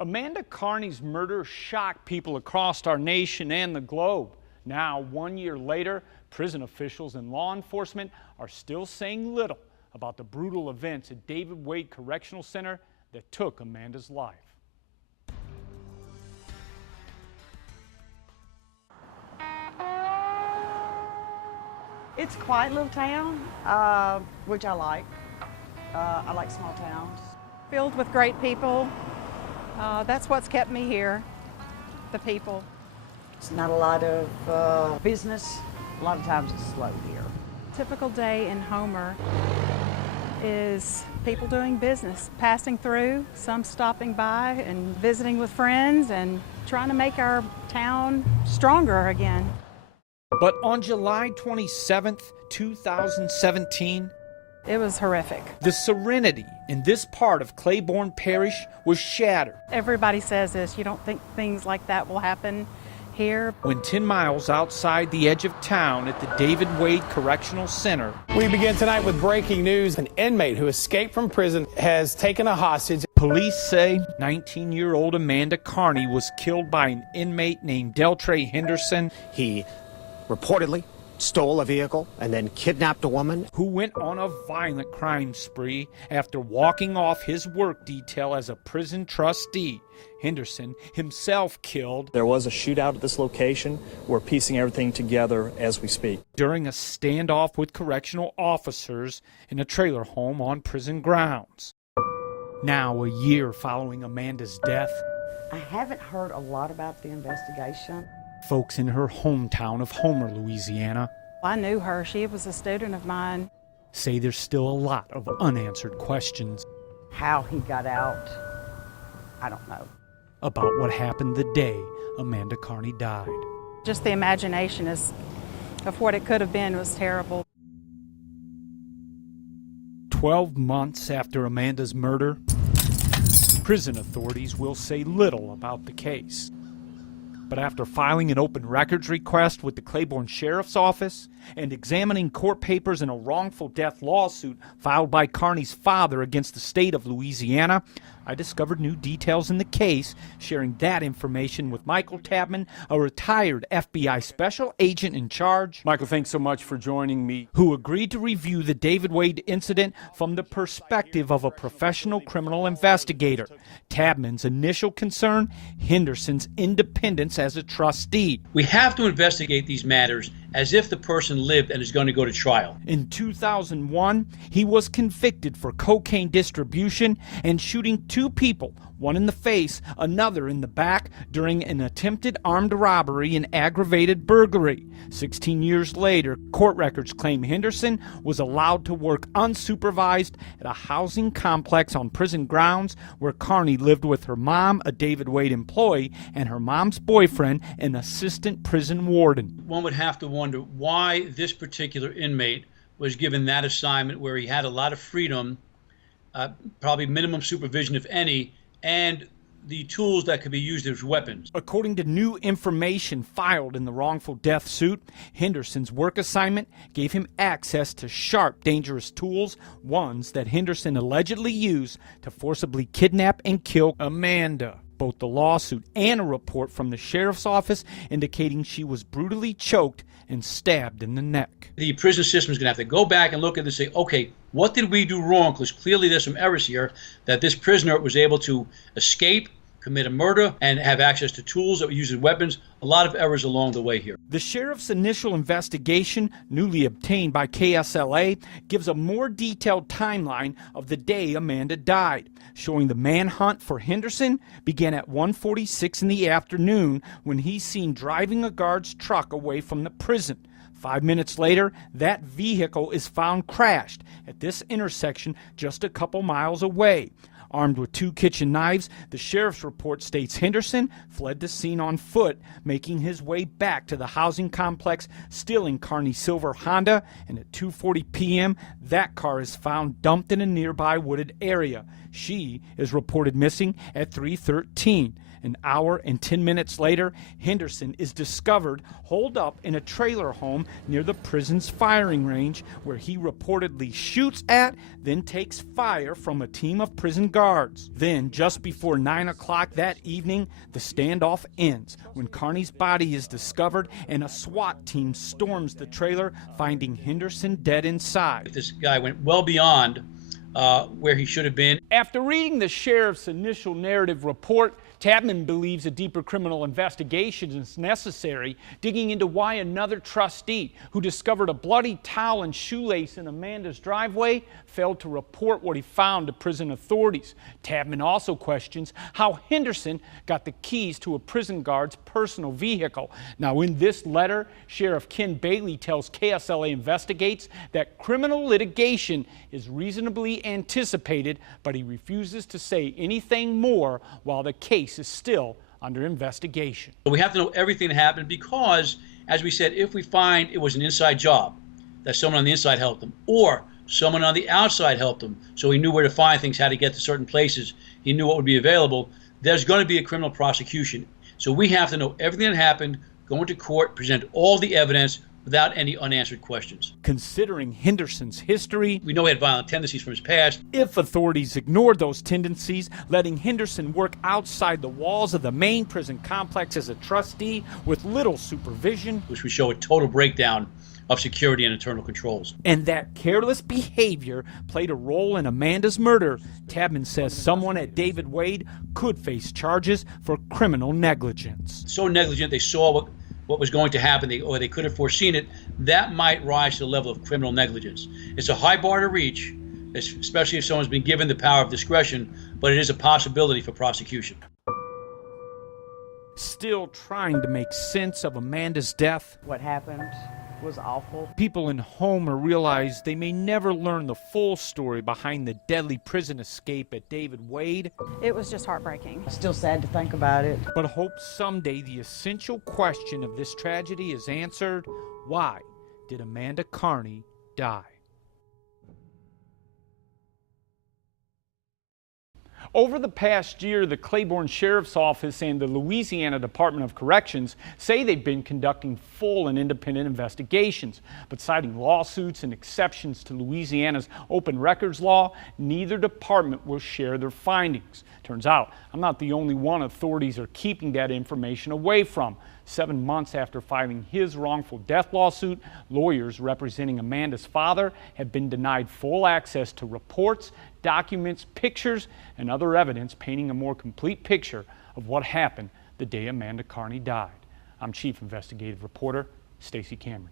Amanda Carney's murder shocked people across our nation and the globe. Now, 1 year later, prison officials and law enforcement are still saying little about the brutal events at David Wade Correctional Center that took Amanda's life. It's a quiet little town, which I like. I like small towns. Filled with great people. That's what's kept me here, the people. It's not a lot of business. A lot of times it's slow here. Typical day in Homer is people doing business, passing through, some stopping by and visiting with friends and trying to make our town stronger again. But on July 27th, 2017, it was horrific. the serenity in this part of Claiborne Parish was shattered. Everybody says this, you don't think things like that will happen here. When 10 miles outside the edge of town at the David Wade Correctional Center, We begin tonight with breaking news. An inmate who escaped from prison has taken a hostage. police say 19-year-old Amanda Carney was killed by an inmate named Deltre Henderson, He reportedly stole a vehicle and then kidnapped a woman. who went on a violent crime spree after walking off his work detail as a prison trustee. Henderson himself killed There was a shootout at this location. We're piecing everything together as we speak. during a standoff with correctional officers in a trailer home on prison grounds. Now, a year following Amanda's death, I haven't heard a lot about the investigation. folks in her hometown of Homer, Louisiana, I knew her. She was a student of mine. say there's still a lot of unanswered questions How he got out, I don't know. about what happened the day Amanda Carney died. Just the imagination of what it could have been was terrible. 12 months after Amanda's murder, prison authorities will say little about the case. But after filing an open records request with the Claiborne Sheriff's Office and examining court papers in a wrongful death lawsuit filed by Carney's father against the state of Louisiana, I discovered new details in the case, sharing that information with Michael Tabman, a retired FBI special agent in charge. Michael, thanks so much for joining me. Who agreed to review the David Wade incident from the perspective of a professional criminal investigator. Tabman's initial concern, Henderson's independence as a trustee. We have to investigate these matters as if the person lived and is going to go to trial. In 2001, he was convicted for cocaine distribution and shooting two people, one in the face, another in the back, during an attempted armed robbery and aggravated burglary. 16 years later, court records claim Henderson was allowed to work unsupervised at a housing complex on prison grounds where Carney lived with her mom, a David Wade employee, and her mom's boyfriend, an assistant prison warden. One would have to wonder why this particular inmate was given that assignment where he had a lot of freedom, probably minimum supervision, if any, and the tools that could be used as weapons. According to new information filed in the wrongful death suit, Henderson's work assignment gave him access to sharp, dangerous tools, ones that Henderson allegedly used to forcibly kidnap and kill Amanda. Both the lawsuit and a report from the sheriff's office indicating she was brutally choked and stabbed in the neck. The prison system is going to have to go back and look at this and say, okay, what did we do wrong? Because clearly there's some errors here that this prisoner was able to escape, commit a murder, and have access to tools that were used as weapons. A lot of errors along the way here. The sheriff's initial investigation, newly obtained by KSLA, gives a more detailed timeline of the day Amanda died, showing the manhunt for Henderson began at 1:46 in the afternoon when he's seen driving a guard's truck away from the prison. 5 minutes later, that vehicle is found crashed at this intersection just a couple miles away. Armed with two kitchen knives, the sheriff's report states Henderson fled the scene on foot, making his way back to the housing complex, stealing Carney's silver Honda, and at 2:40 p.m., that car is found dumped in a nearby wooded area. She is reported missing at 3:13. An hour and 10 minutes later, Henderson is discovered holed up in a trailer home near the prison's firing range, where he reportedly shoots at, then takes fire from a team of prison guards guards. Then, just before 9 o'clock that evening, the standoff ends when Carney's body is discovered and a SWAT team storms the trailer, finding Henderson dead inside. This guy went well beyond where he should have been. After reading the sheriff's initial narrative report, Tabman believes a deeper criminal investigation is necessary, digging into why another trustee who discovered a bloody towel and shoelace in Amanda's driveway failed to report what he found to prison authorities. Tabman also questions how Henderson got the keys to a prison guard's personal vehicle. Now, in this letter, Sheriff Ken Bailey tells KSLA Investigates that criminal litigation is reasonably anticipated, but he refuses to say anything more while the case is still under investigation. So we have to know everything that happened because, as we said, if we find it was an inside job, that someone on the inside helped them, or someone on the outside helped him, so he knew where to find things, how to get to certain places, he knew what would be available, there's going to be a criminal prosecution. So we have to know everything that happened, go into court, present all the evidence without any unanswered questions. Considering Henderson's history, we know he had violent tendencies from his past. If authorities ignored those tendencies, letting Henderson work outside the walls of the main prison complex as a trustee with little supervision, which would show a total breakdown of security and internal controls. And that careless behavior played a role in Amanda's murder, Tabman says someone at David Wade could face charges for criminal negligence. So negligent, they saw what was going to happen, or they could have foreseen it, that might rise to the level of criminal negligence. It's a high bar to reach, especially if someone's been given the power of discretion, but it is a possibility for prosecution. Still trying to make sense of Amanda's death, What happened was awful. people in Homer realize they may never learn the full story behind the deadly prison escape at David Wade, It was just heartbreaking. Still sad to think about it. but hope someday the essential question of this tragedy is answered: why did Amanda Carney die? Over the past year, the Claiborne Sheriff's Office and the Louisiana Department of Corrections say they've been conducting full and independent investigations, but citing lawsuits and exceptions to Louisiana's open records law, neither department will share their findings. Turns out, I'm not the only one authorities are keeping that information away from. 7 months after filing his wrongful death lawsuit, lawyers representing Amanda's father have been denied full access to reports, documents, pictures, and other evidence painting a more complete picture of what happened the day Amanda Carney died. I'm Chief Investigative Reporter Stacey Cameron.